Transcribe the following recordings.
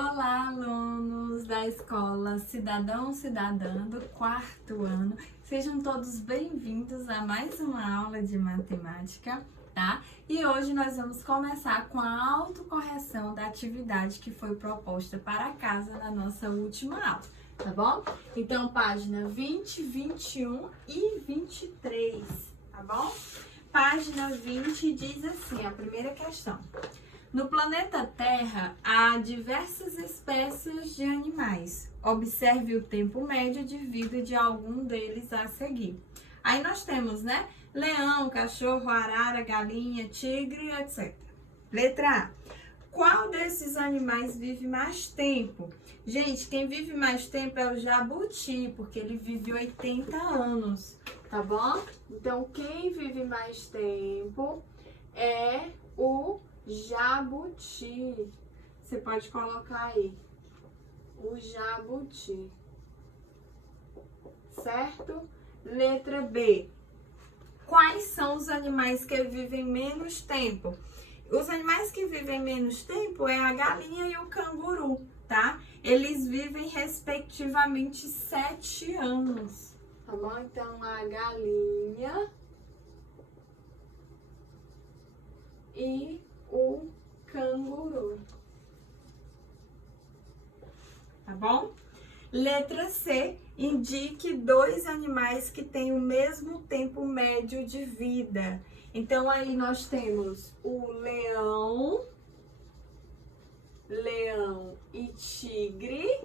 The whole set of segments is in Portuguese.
Olá, alunos da Escola Cidadão Cidadã do 4º ano. Sejam todos bem-vindos a mais uma aula de matemática, tá? E hoje nós vamos começar com a autocorreção da atividade que foi proposta para casa na nossa última aula, tá bom? Então, página 20, 21 e 23, tá bom? Página 20 diz assim, a primeira questão. No planeta Terra, há diversas espécies de animais. Observe o tempo médio de vida de algum deles a seguir. Aí nós temos, né? Leão, cachorro, arara, galinha, tigre, etc. Letra A. Qual desses animais vive mais tempo? Gente, quem vive mais tempo é o jabuti, porque ele vive 80 anos, tá bom? Então, quem vive mais tempo é o jabuti. Você pode colocar aí o jabuti, certo? Letra B. Quais são os animais que vivem menos tempo? Os animais que vivem menos tempo é a galinha e o canguru, tá? Eles vivem respectivamente 7 anos, tá bom? Então, a galinha e o canguru, tá bom? Letra C, indique 2 animais que têm o mesmo tempo médio de vida. Então, aí nós temos o leão e tigre,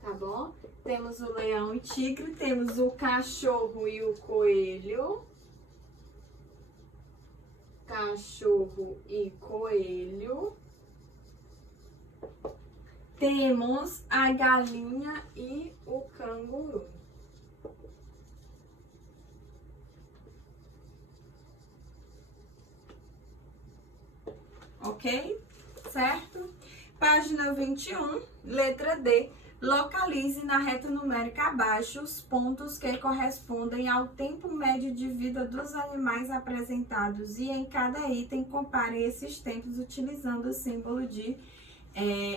tá bom? Temos o leão e tigre, temos o cachorro e o coelho. Cachorro e coelho. Temos a galinha e o canguru. Ok? Certo? Página 21, letra D. Localize na reta numérica abaixo os pontos que correspondem ao tempo médio de vida dos animais apresentados e em cada item compare esses tempos utilizando o símbolo de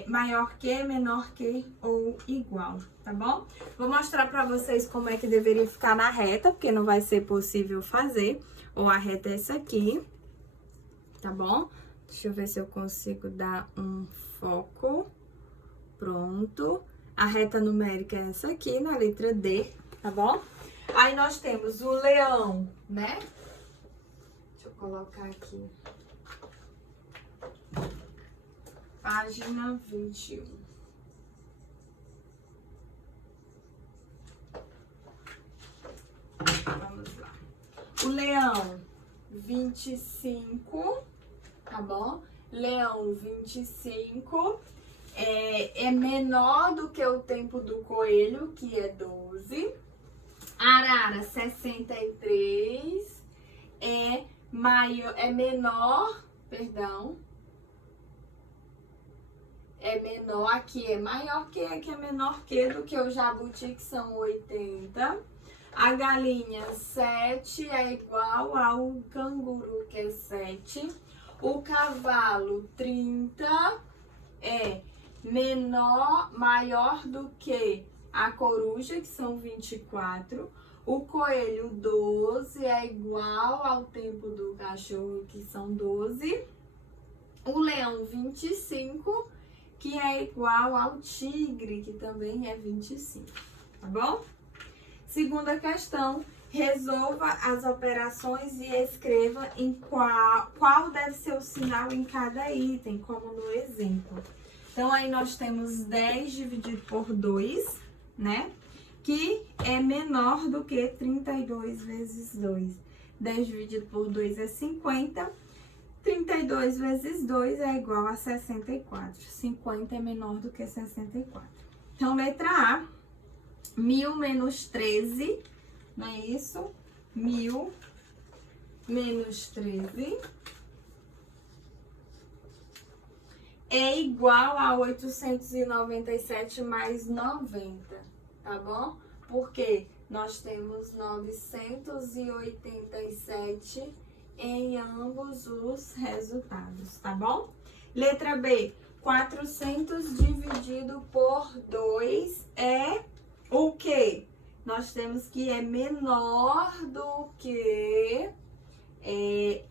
maior que, menor que ou igual, tá bom? Vou mostrar para vocês como é que deveria ficar na reta, porque não vai ser possível fazer, ou a reta é essa aqui, tá bom? Deixa eu ver se eu consigo dar um foco. Pronto. A reta numérica é essa aqui, na letra D, tá bom? Aí nós temos o leão, né? Deixa eu colocar aqui. Página 21. Vamos lá. O leão, 25, tá bom? Leão, 25. É menor do que o tempo do coelho, que é 12. Arara, 63. É menor, aqui é maior que, aqui é menor que do que o jabuti, que são 80. A galinha, 7, é igual ao canguru, que é 7. O cavalo, 30, é maior do que a coruja, que são 24. O coelho, 12, é igual ao tempo do cachorro, que são 12. O leão, 25, que é igual ao tigre, que também é 25, tá bom? Segunda questão, resolva as operações e escreva em qual deve ser o sinal em cada item, como no exemplo. Então, aí nós temos 10 dividido por 2, né? Que é menor do que 32 vezes 2. 10 dividido por 2 é 50. 32 vezes 2 é igual a 64. 50 é menor do que 64. Então, letra A, 1000 menos 13, não é isso? 1000 menos 13 é igual a 897 mais 90, tá bom? Porque nós temos 987 em ambos os resultados, tá bom? Letra B, 400 dividido por 2 é o quê? Nós temos que é menor do que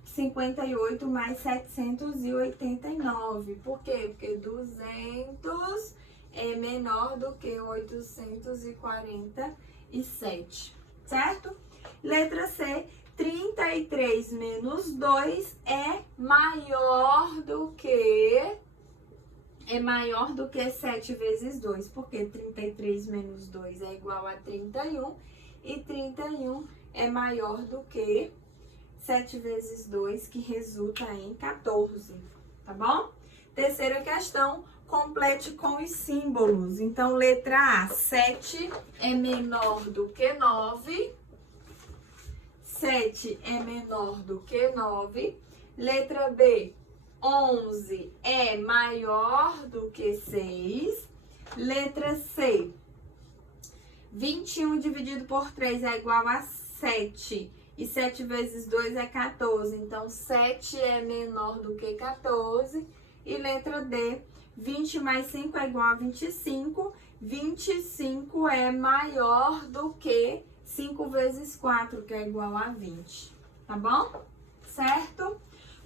58 mais 789. Por quê? Porque 200 é menor do que 847, certo? Letra C, 33 menos 2 é maior do que 7 vezes 2, porque 33 menos 2 é igual a 31 e 31 é maior do que 7 vezes 2, que resulta em 14, tá bom? Terceira questão, complete com os símbolos. Então, letra A, 7 é menor do que 9. 7 é menor do que 9. Letra B, 11 é maior do que 6. Letra C, 21 dividido por 3 é igual a 7. E 7 vezes 2 é 14. Então, 7 é menor do que 14. E letra D, 20 mais 5 é igual a 25. 25 é maior do que 5 vezes 4, que é igual a 20. Tá bom? Certo?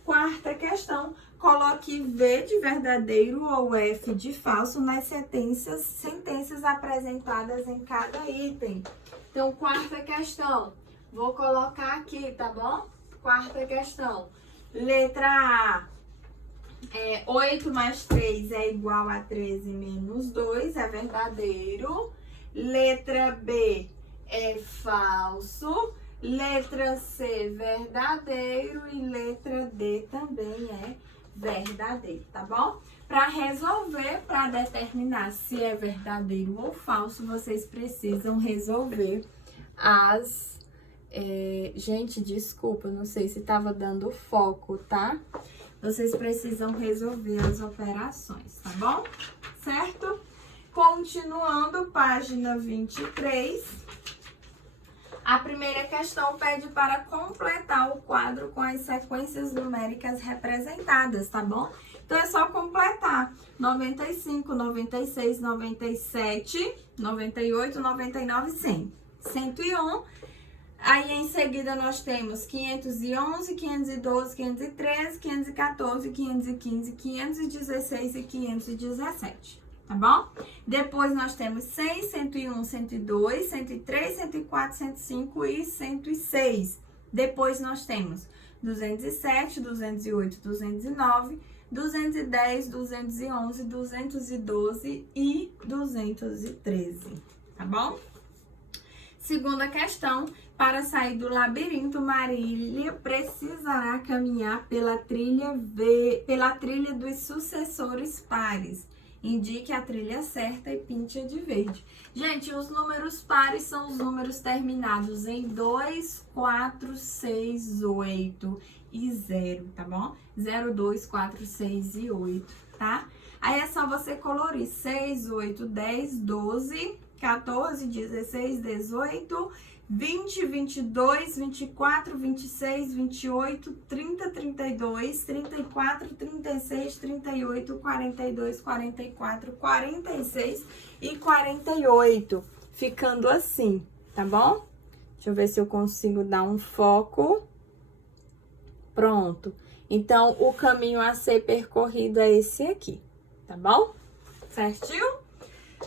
Quarta questão, coloque V de verdadeiro ou F de falso nas sentenças apresentadas em cada item. Então, quarta questão, vou colocar aqui, tá bom? Quarta questão, letra A, 8 mais 3 é igual a 13 menos 2, é verdadeiro. Letra B, é falso. Letra C, verdadeiro. E letra D também é verdadeiro, tá bom? Para resolver, para determinar se é verdadeiro ou falso, vocês precisam resolver as... gente, desculpa, não sei se estava dando foco, tá? Vocês precisam resolver as operações, tá bom? Certo? Continuando, página 23. A primeira questão pede para completar o quadro com as sequências numéricas representadas, tá bom? Então, é só completar 95, 96, 97, 98, 99, 100. 101. Aí, em seguida, nós temos 511, 512, 513, 514, 515, 516 e 517. Tá bom? Depois nós temos 100, 101, 102, 103, 104, 105 e 106. Depois nós temos 207, 208, 209, 210, 211, 212 e 213. Tá bom? Segunda questão, para sair do labirinto, Marília precisará caminhar pela trilha dos sucessores pares. Indique a trilha certa e pinte-a de verde. Gente, os números pares são os números terminados em 2, 4, 6, 8 e 0, tá bom? 0, 2, 4, 6 e 8, tá? Aí é só você colorir 6, 8, 10, 12, 14, 16, 18, 20, 22, 24, 26, 28, 30, 32, 34, 36, 38, 42, 44, 46 e 48. Ficando assim, tá bom? Deixa eu ver se eu consigo dar um foco. Pronto. Então, o caminho a ser percorrido é esse aqui, tá bom? Certinho?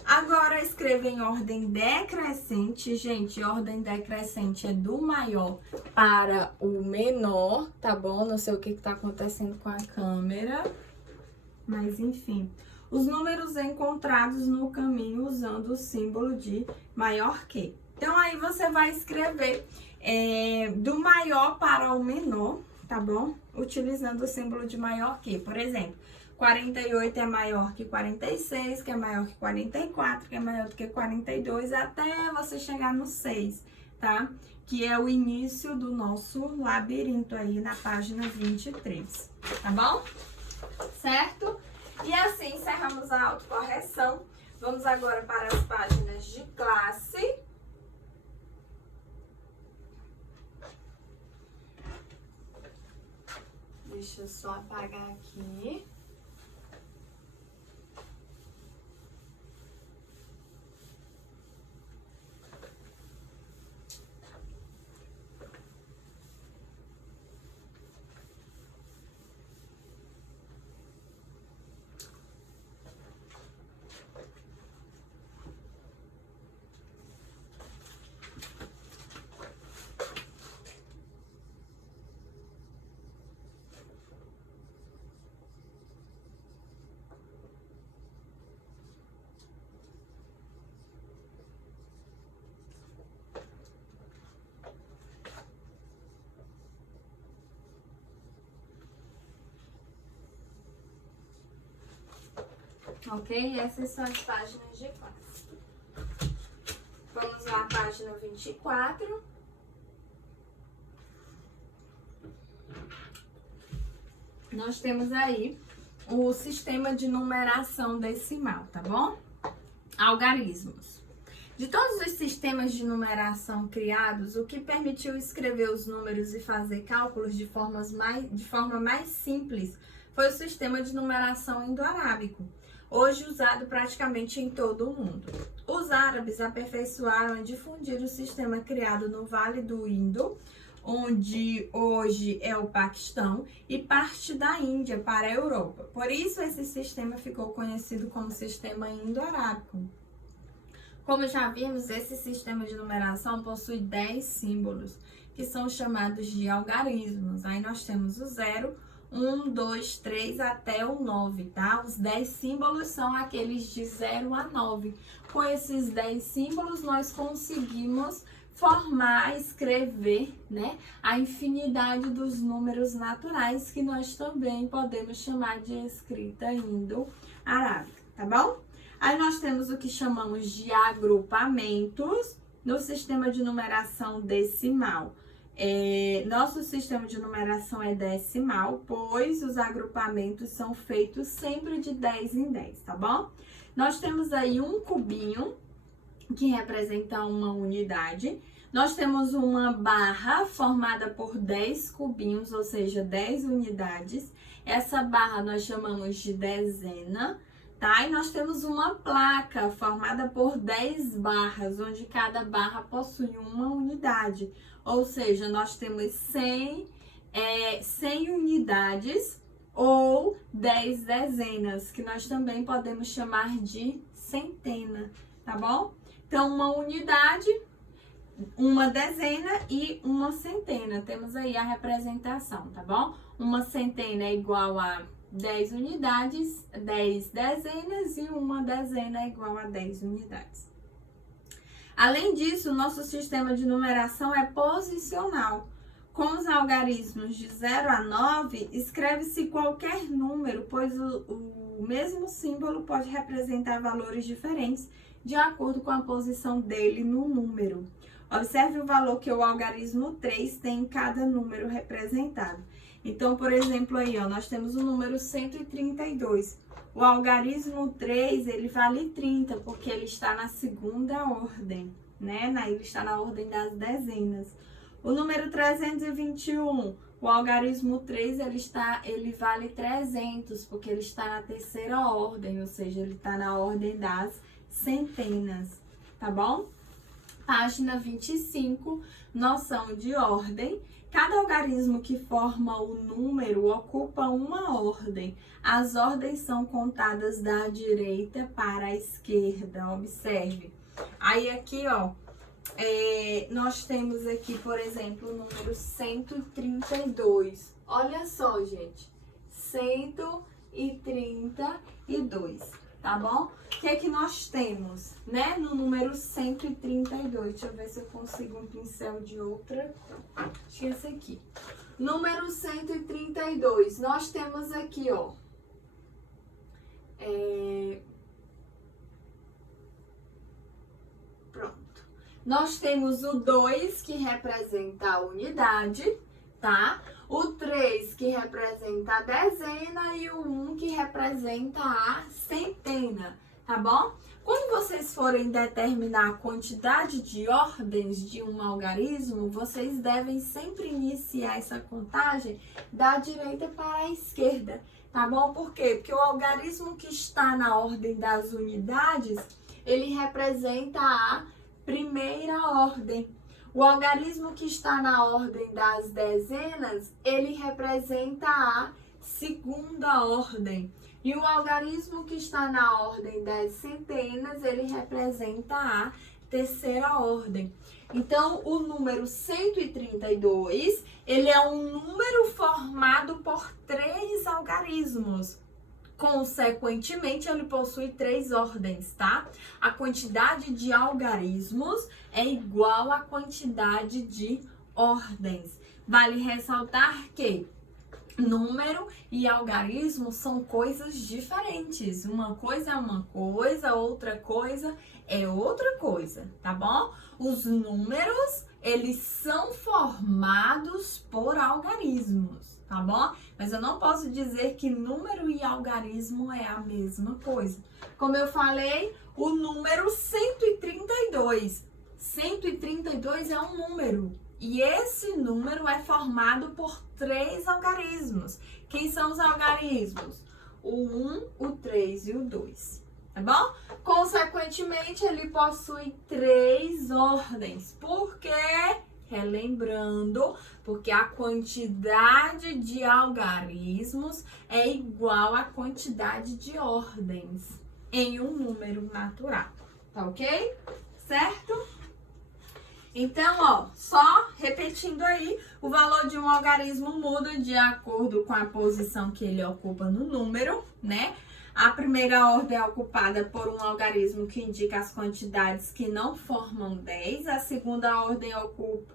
Agora, escreva em ordem decrescente. Gente, ordem decrescente é do maior para o menor, tá bom? Não sei o que tá acontecendo com a câmera, mas enfim. Os números encontrados no caminho usando o símbolo de maior que. Então, aí você vai escrever do maior para o menor, tá bom? Utilizando o símbolo de maior que. Por exemplo, 48 é maior que 46, que é maior que 44, que é maior do que 42, até você chegar no 6, tá? Que é o início do nosso labirinto aí na página 23, tá bom? Certo? E assim encerramos a autocorreção. Vamos agora para as páginas de classe. Deixa eu só apagar aqui. ok? Essas são as páginas de classe. Vamos lá, página 24. Nós temos aí o sistema de numeração decimal, tá bom? Algarismos. De todos os sistemas de numeração criados, o que permitiu escrever os números e fazer cálculos de forma mais simples foi o sistema de numeração indo-arábico, hoje usado praticamente em todo o mundo. Os árabes aperfeiçoaram e difundiram o sistema criado no Vale do Indo, onde hoje é o Paquistão, e parte da Índia para a Europa. Por isso, esse sistema ficou conhecido como sistema indo-arábico. Como já vimos, esse sistema de numeração possui 10 símbolos, que são chamados de algarismos. Aí nós temos o 0, 1, 2, 3 até o 9, tá? Os 10 símbolos são aqueles de 0 a 9. Com esses 10 símbolos, nós conseguimos formar, escrever, né, a infinidade dos números naturais, que nós também podemos chamar de escrita indo-arábica, tá bom? Aí nós temos o que chamamos de agrupamentos no sistema de numeração decimal. Nosso sistema de numeração é decimal, pois os agrupamentos são feitos sempre de 10 em 10, tá bom? Nós temos aí um cubinho, que representa uma unidade. Nós temos uma barra formada por 10 cubinhos, ou seja, 10 unidades. Essa barra nós chamamos de dezena, tá? E nós temos uma placa formada por 10 barras, onde cada barra possui uma unidade. Ou seja, nós temos 100 unidades ou 10 dezenas, que nós também podemos chamar de centena, tá bom? Então, uma unidade, uma dezena e uma centena. Temos aí a representação, tá bom? Uma centena é igual a 10 unidades, 10 dezenas, e uma dezena é igual a 10 unidades. Além disso, o nosso sistema de numeração é posicional. Com os algarismos de 0 a 9, escreve-se qualquer número, pois o mesmo símbolo pode representar valores diferentes de acordo com a posição dele no número. Observe o valor que o algarismo 3 tem em cada número representado. Então, por exemplo, aí, ó, nós temos o número 132. O algarismo 3, ele vale 30, porque ele está na segunda ordem, né? Ele está na ordem das dezenas. O número 321, o algarismo 3, ele vale 300, porque ele está na terceira ordem, ou seja, ele está na ordem das centenas, tá bom? Página 25, noção de ordem. Cada algarismo que forma o número ocupa uma ordem. As ordens são contadas da direita para a esquerda, observe. Aí aqui, ó, nós temos aqui, por exemplo, o número 132. Olha só, gente, 132. Tá bom? O que é que nós temos, né, no número 132? Deixa eu ver se eu consigo um pincel de outra. Acho que esse aqui. Número 132. Nós temos aqui, ó. Pronto. Nós temos o 2, que representa a unidade, tá? O 3, que representa a dezena, e o 1, que representa a centena, tá bom? Quando vocês forem determinar a quantidade de ordens de um algarismo, vocês devem sempre iniciar essa contagem da direita para a esquerda, tá bom? Por quê? Porque o algarismo que está na ordem das unidades, ele representa a primeira ordem. O algarismo que está na ordem das dezenas, ele representa a segunda ordem. E o algarismo que está na ordem das centenas, ele representa a terceira ordem. Então, o número 132, ele é um número formado por 3 algarismos. Consequentemente, ele possui 3 ordens, tá? A quantidade de algarismos é igual à quantidade de ordens. Vale ressaltar que Número e algarismo são coisas diferentes. Uma coisa é uma coisa, outra coisa é outra coisa, tá bom? Os números, eles são formados por algarismos, tá bom? Mas eu não posso dizer que número e algarismo é a mesma coisa. Como eu falei, o número 132. 132 é um número. E esse número é formado por 3 algarismos. Quem são os algarismos? O 1, o 3 e o 2. Tá bom? Consequentemente, ele possui 3 ordens. Por quê? Relembrando, porque a quantidade de algarismos é igual à quantidade de ordens em um número natural. Tá ok? Certo? Então, ó, só repetindo aí, o valor de um algarismo muda de acordo com a posição que ele ocupa no número, né? A primeira ordem é ocupada por um algarismo que indica as quantidades que não formam 10. A segunda ordem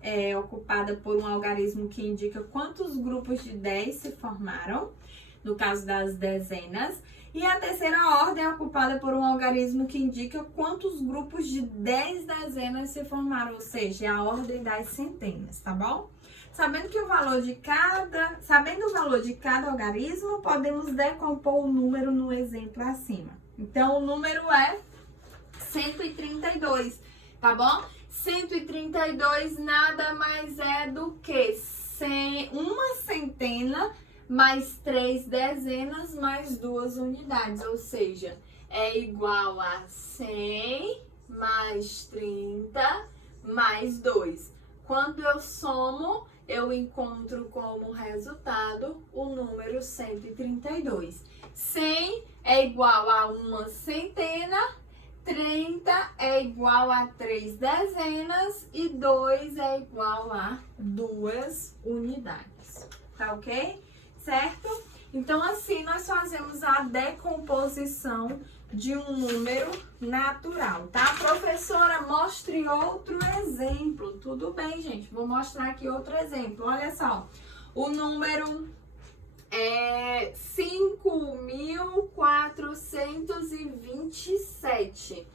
é ocupada por um algarismo que indica quantos grupos de 10 se formaram, no caso das dezenas. E a terceira ordem é ocupada por um algarismo que indica quantos grupos de 10 dezenas se formaram, ou seja, é a ordem das centenas, tá bom? Sabendo o valor de cada algarismo, podemos decompor o número no exemplo acima. Então, o número é 132, tá bom? 132 nada mais é do que uma centena mais 3 dezenas mais 2 unidades, ou seja, é igual a 100 mais 30 mais 2. Quando eu somo, eu encontro como resultado o número 132. 100 é igual a uma centena, 30 é igual a 3 dezenas e 2 é igual a 2 unidades. Tá ok? Certo? Então, assim, nós fazemos a decomposição de um número natural, tá? Professora, mostre outro exemplo. Tudo bem, gente. Vou mostrar aqui outro exemplo. Olha só. O número é 5.427.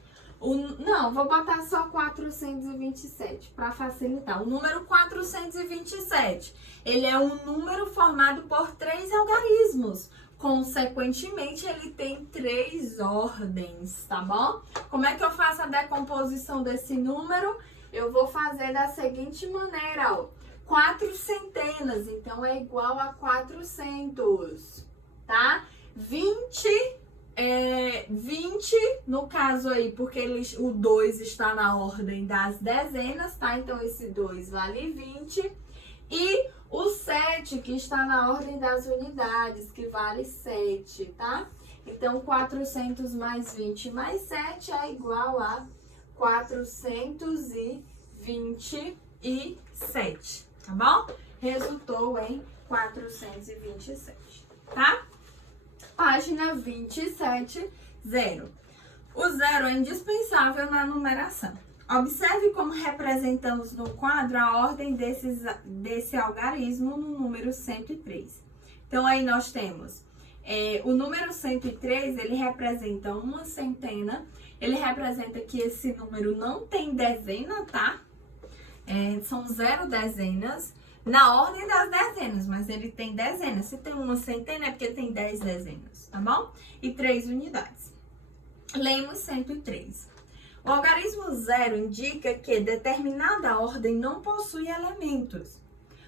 Não, vou botar só 427 para facilitar. O número 427, ele é um número formado por 3 algarismos. Consequentemente, ele tem 3 ordens, tá bom? Como é que eu faço a decomposição desse número? Eu vou fazer da seguinte maneira, ó. 4 centenas, então é igual a 400, tá? 20 no caso aí, porque o 2 está na ordem das dezenas, tá? Então, esse 2 vale 20. E o 7, que está na ordem das unidades, que vale 7, tá? Então, 400 mais 20 mais 7 é igual a 427, tá bom? Resultou em 427, tá? Página 27, 0. O 0 é indispensável na numeração. Observe como representamos no quadro a ordem desse algarismo no número 103. Então, aí nós temos o número 103, ele representa uma centena. Ele representa que esse número não tem dezena, tá? São 0 dezenas. Na ordem das dezenas, mas ele tem dezenas. Se tem uma centena é porque tem 10 dezenas, tá bom? E 3 unidades. Lemos 103. O algarismo 0 indica que determinada ordem não possui elementos.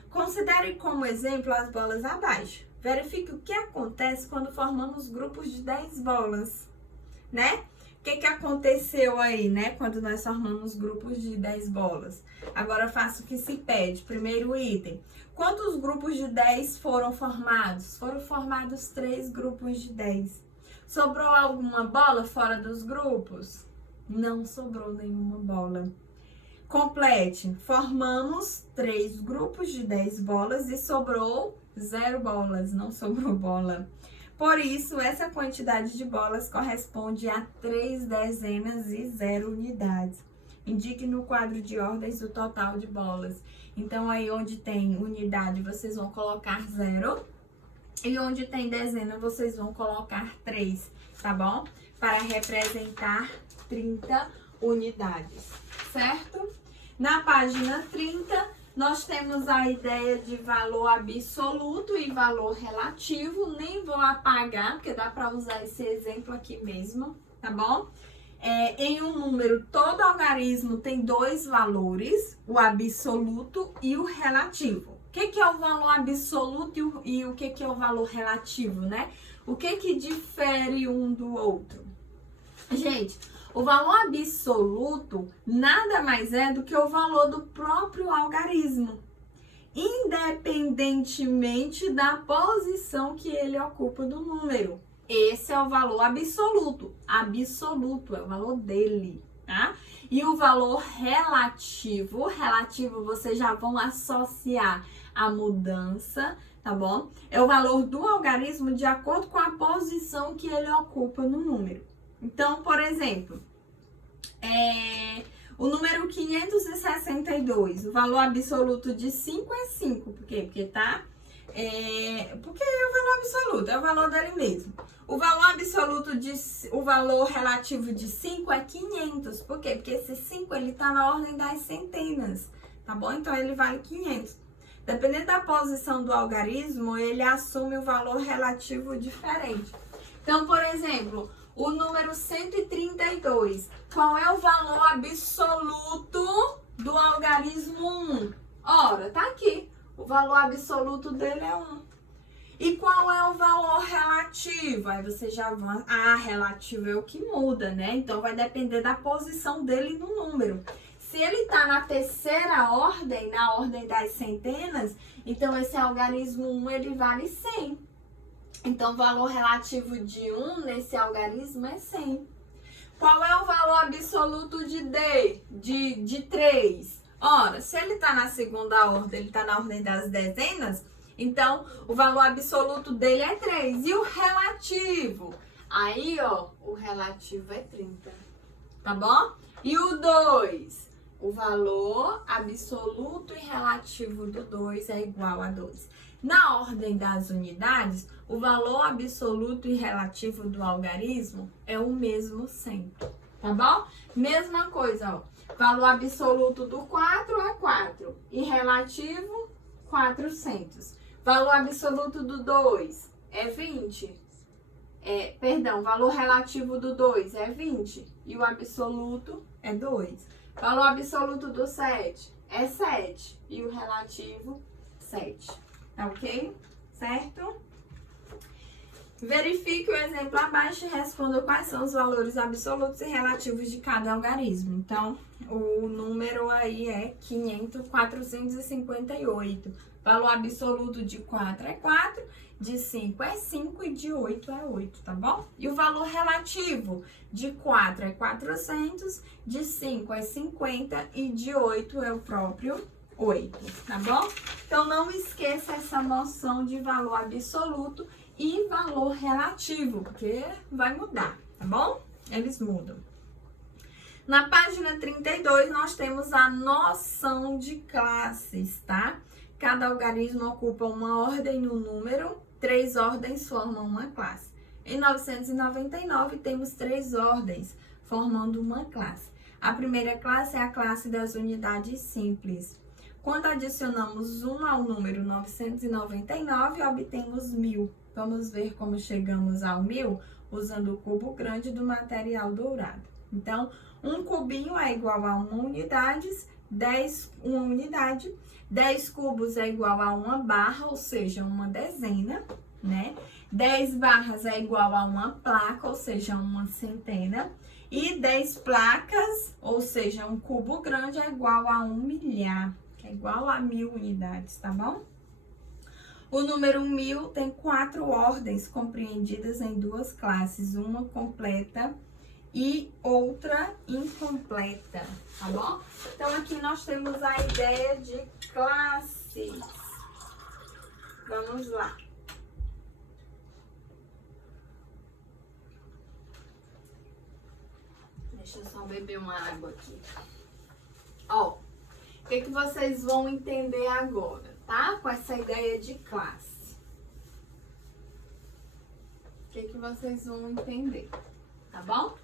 Considere como exemplo as bolas abaixo. Verifique o que acontece quando formamos grupos de 10 bolas, né? O que aconteceu aí, né? Quando nós formamos grupos de 10 bolas. Agora faço o que se pede. Primeiro item. Quantos grupos de 10 foram formados? Foram formados 3 grupos de 10. Sobrou alguma bola fora dos grupos? Não sobrou nenhuma bola. Complete. Formamos 3 grupos de 10 bolas e sobrou 0 bolas. Não sobrou bola. Por isso, essa quantidade de bolas corresponde a 3 dezenas e 0 unidades. Indique no quadro de ordens o total de bolas. Então, aí onde tem unidade, vocês vão colocar 0. E onde tem dezena, vocês vão colocar 3, tá bom? Para representar 30 unidades, certo? Na página 30, nós temos a ideia de valor absoluto e valor relativo. Nem vou apagar, porque dá para usar esse exemplo aqui mesmo, tá bom? Em um número, todo algarismo tem 2 valores, o absoluto e o relativo. O que é o valor absoluto e o que é o valor relativo, né? O que difere um do outro? Gente, o valor absoluto nada mais é do que o valor do próprio algarismo, independentemente da posição que ele ocupa do número. Esse é o valor absoluto. Absoluto é o valor dele, tá? E o valor relativo, vocês já vão associar a mudança, tá bom? É o valor do algarismo de acordo com a posição que ele ocupa no número. Então, por exemplo, o número 562, o valor absoluto de 5 é 5. Por quê? Porque tá... porque é o valor absoluto, é o valor dele mesmo. O valor o valor relativo de 5 é 500. Por quê? Porque esse 5, ele tá na ordem das centenas, tá bom? Então, ele vale 500. Dependendo da posição do algarismo, ele assume o valor relativo diferente. Então, por exemplo, o número 132, qual é o valor absoluto do algarismo 1? Ora, tá aqui. O valor absoluto dele é 1. E qual é o valor relativo? Aí você já vai... relativo é o que muda, né? Então, vai depender da posição dele no número. Se ele tá na terceira ordem, na ordem das centenas, então esse algarismo 1, ele vale 100. Então, o valor relativo de 1 nesse algarismo é 100. Qual é o valor absoluto de D? De 3? Ora, se ele está na segunda ordem, ele está na ordem das dezenas, então o valor absoluto dele é 3. E o relativo? Aí, ó, o relativo é 30. Tá bom? E o 2? O valor absoluto e relativo do 2 é igual a 2. Na ordem das unidades, o valor absoluto e relativo do algarismo é o mesmo sempre, tá bom? Mesma coisa, ó. Valor absoluto do 4 é 4 e relativo 400. Valor absoluto do 2 é 20. Valor relativo do 2 é 20 e o absoluto é 2. Valor absoluto do 7 é 7 e o relativo 7. Tá ok? Certo? Verifique o exemplo abaixo e responda quais são os valores absolutos e relativos de cada algarismo. Então, o número aí é 458. Valor absoluto de 4 é 4, de 5 é 5 e de 8 é 8, tá bom? E o valor relativo de 4 é 400, de 5 é 50 e de 8 é o próprio 8, tá bom? Então, não esqueça essa noção de valor absoluto e valor relativo, porque vai mudar, tá bom? Eles mudam. Na página 32, nós temos a noção de classes, tá? Cada algarismo ocupa uma ordem no número, 3 ordens formam uma classe. Em 999, temos 3 ordens formando uma classe. A primeira classe é a classe das unidades simples. Quando adicionamos 1 ao número 999, obtemos 1000. Vamos ver como chegamos ao 1000 usando o cubo grande do material dourado. Então, um cubinho é igual a 1 unidade, 10 cubos é igual a 1 barra, ou seja, uma dezena, né? 10 barras é igual a uma placa, ou seja, uma centena. E 10 placas, ou seja, um cubo grande é igual a 1 milhar, que é igual a 1000 unidades, tá bom? O número 1000 tem 4 ordens compreendidas em 2 classes, uma completa e outra incompleta, tá bom? Então, aqui nós temos a ideia de classes. Vamos lá. Deixa eu só beber uma água aqui. Ó, o que vocês vão entender agora, tá? Com essa ideia de classe. que vocês vão entender, tá bom?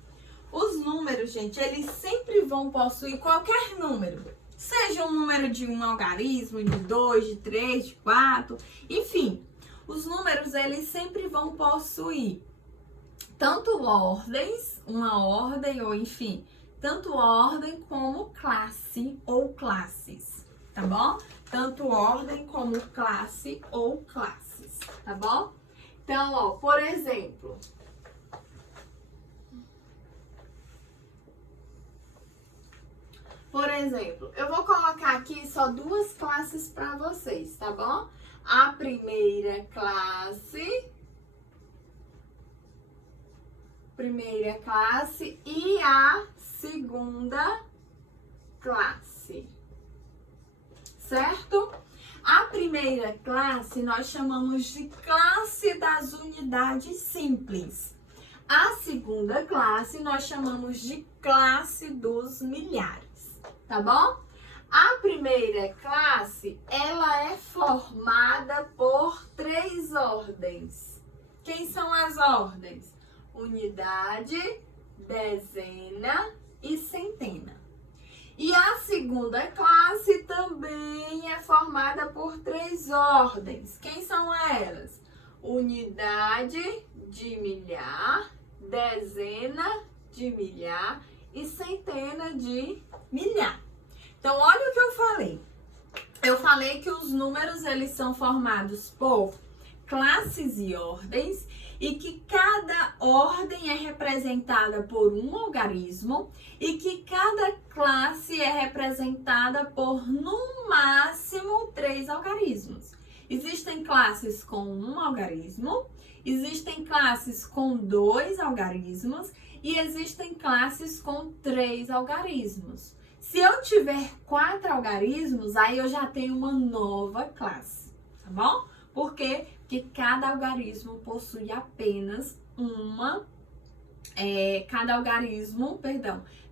Os números, gente, eles sempre vão possuir qualquer número. Seja um número de um algarismo, de 2, de 3, de 4, enfim. Os números, eles sempre vão possuir tanto ordens, uma ordem ou enfim, tanto ordem como classe ou classes, tá bom? Tanto ordem como classe ou classes, tá bom? Então, ó, por exemplo, eu vou colocar aqui só duas classes para vocês, tá bom? A primeira classe e a segunda classe, certo? A primeira classe nós chamamos de classe das unidades simples. A segunda classe nós chamamos de classe dos milhares, tá bom? A primeira classe, ela é formada por 3 ordens. Quem são as ordens? Unidade, dezena e centena. E a segunda classe também é formada por 3 ordens. Quem são elas? Unidade de milhar, dezena de milhar e centena de milhar. Então, olha o que eu falei. Eu falei que os números, eles são formados por classes e ordens e que cada ordem é representada por um algarismo e que cada classe é representada por, no máximo, 3 algarismos. Existem classes com 1 algarismo, existem classes com 2 algarismos e existem classes com 3 algarismos. Se eu tiver 4 algarismos, aí eu já tenho uma nova classe, tá bom? Por quê? Porque cada algarismo possui apenas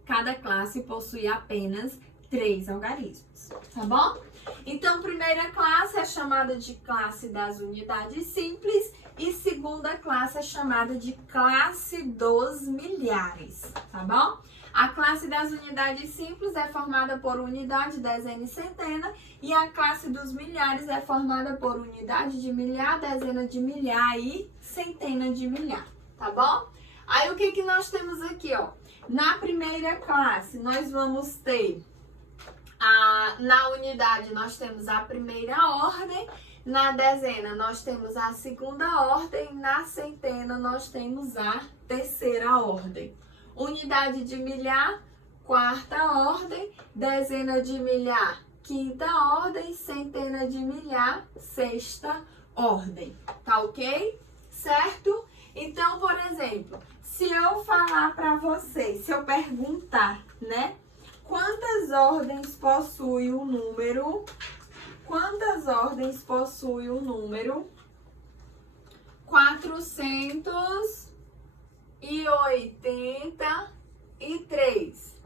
cada classe possui apenas 3 algarismos, tá bom? Então, primeira classe é chamada de classe das unidades simples e segunda classe é chamada de classe dos milhares, tá bom? A classe das unidades simples é formada por unidade, dezena e centena, e a classe dos milhares é formada por unidade de milhar, dezena de milhar e centena de milhar, tá bom? Aí o que nós temos aqui, ó? Na primeira classe, nós vamos ter na unidade nós temos a primeira ordem, na dezena nós temos a segunda ordem, na centena nós temos a terceira ordem. Unidade de milhar, quarta ordem, dezena de milhar, quinta ordem, centena de milhar, sexta ordem, tá ok? Certo? Então, por exemplo, se eu falar para vocês, se eu perguntar, né? Quantas ordens possui o número? Quantas ordens possui o número 483?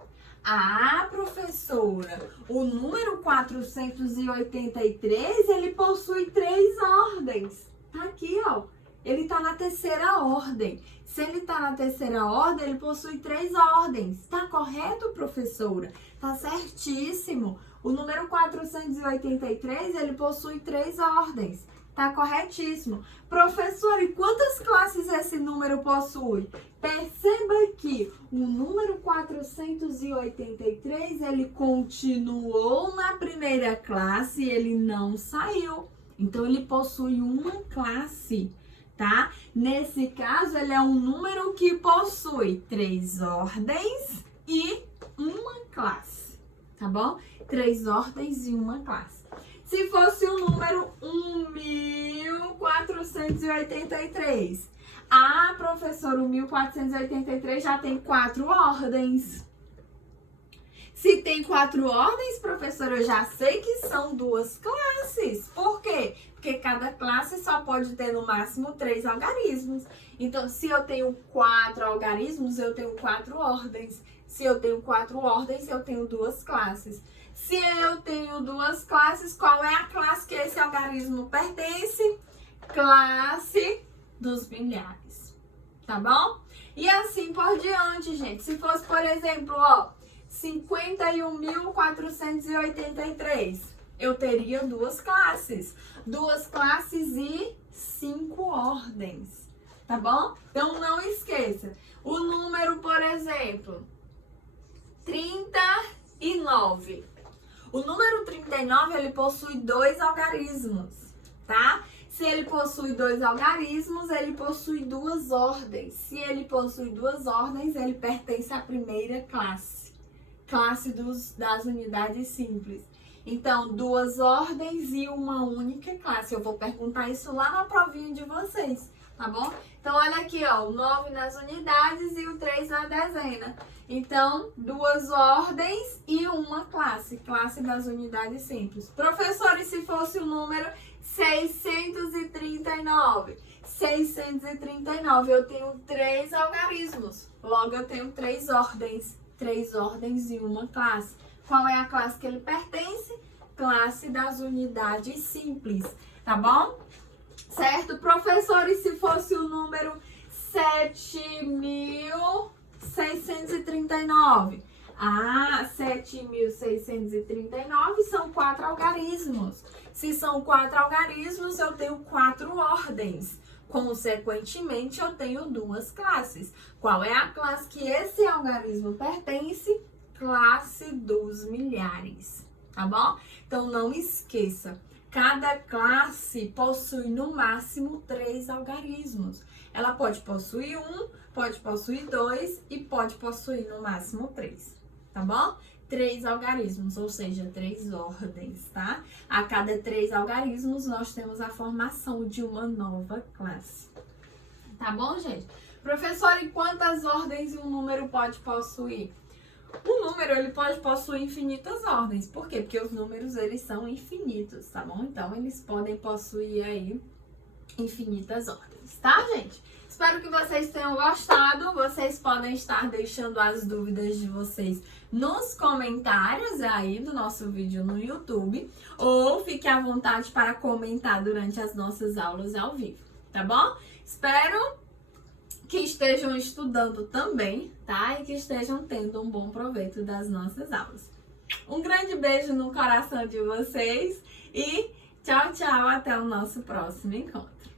Ah, professora, o número 483, ele possui 3 ordens. Tá aqui, ó. Ele tá na terceira ordem. Se ele tá na terceira ordem, ele possui 3 ordens. Tá correto, professora? Tá certíssimo. O número 483, ele possui 3 ordens. Tá corretíssimo. Professora, e quantas classes esse número possui? Perceba que o número 483, ele continuou na primeira classe e ele não saiu. Então, ele possui uma classe, tá? Nesse caso, ele é um número que possui 3 ordens e uma classe, tá bom? 3 ordens e uma classe. Se fosse o número 1483, ah, professor, o 1483 já tem 4 ordens. Se tem 4 ordens, professor, eu já sei que são 2 classes. Por quê? Porque cada classe só pode ter no máximo 3 algarismos. Então, se eu tenho 4 algarismos, eu tenho 4 ordens. Se eu tenho 4 ordens, eu tenho 2 classes. Se eu tenho 2 classes, qual é a classe que esse algarismo pertence? Classe dos milhares. tá bom? E assim por diante, gente. Se fosse, por exemplo, ó, 51.483, eu teria duas classes e 5 ordens, tá bom? Então não esqueça. O número, por exemplo, 39. O número 39, ele possui 2 algarismos, tá? Se ele possui 2 algarismos, ele possui 2 ordens. Se ele possui 2 ordens, ele pertence à primeira classe das unidades simples. Então, 2 ordens e uma única classe. Eu vou perguntar isso lá na provinha de vocês, tá bom? Então, olha aqui, ó, o 9 nas unidades e o 3 na dezena. Então, 2 ordens e uma classe das unidades simples. Professor, e se fosse o número 639? 639, eu tenho 3 algarismos. Logo, eu tenho 3 ordens. 3 ordens e uma classe. Qual é a classe que ele pertence? Classe das unidades simples, tá bom? Certo, professor, e se fosse o número 7.639? Ah, 7.639 são 4 algarismos. Se são 4 algarismos, eu tenho 4 ordens. Consequentemente, eu tenho 2 classes. Qual é a classe que esse algarismo pertence? Classe dos milhares, tá bom? Então, não esqueça, cada classe possui no máximo 3 algarismos. Ela pode possuir 1, pode possuir 2 e pode possuir no máximo 3, tá bom? 3 algarismos, ou seja, 3 ordens, tá? A cada 3 algarismos, nós temos a formação de uma nova classe. Tá bom, gente? Professor, e quantas ordens um número pode possuir? O número, ele pode possuir infinitas ordens. Por quê? Porque os números, eles são infinitos, tá bom? Então, eles podem possuir aí infinitas ordens, tá, gente? Espero que vocês tenham gostado. Vocês podem estar deixando as dúvidas de vocês nos comentários aí do nosso vídeo no YouTube, ou fique à vontade para comentar durante as nossas aulas ao vivo, tá bom? Espero que estejam estudando também, tá? E que estejam tendo um bom proveito das nossas aulas. Um grande beijo no coração de vocês e tchau, tchau, até o nosso próximo encontro.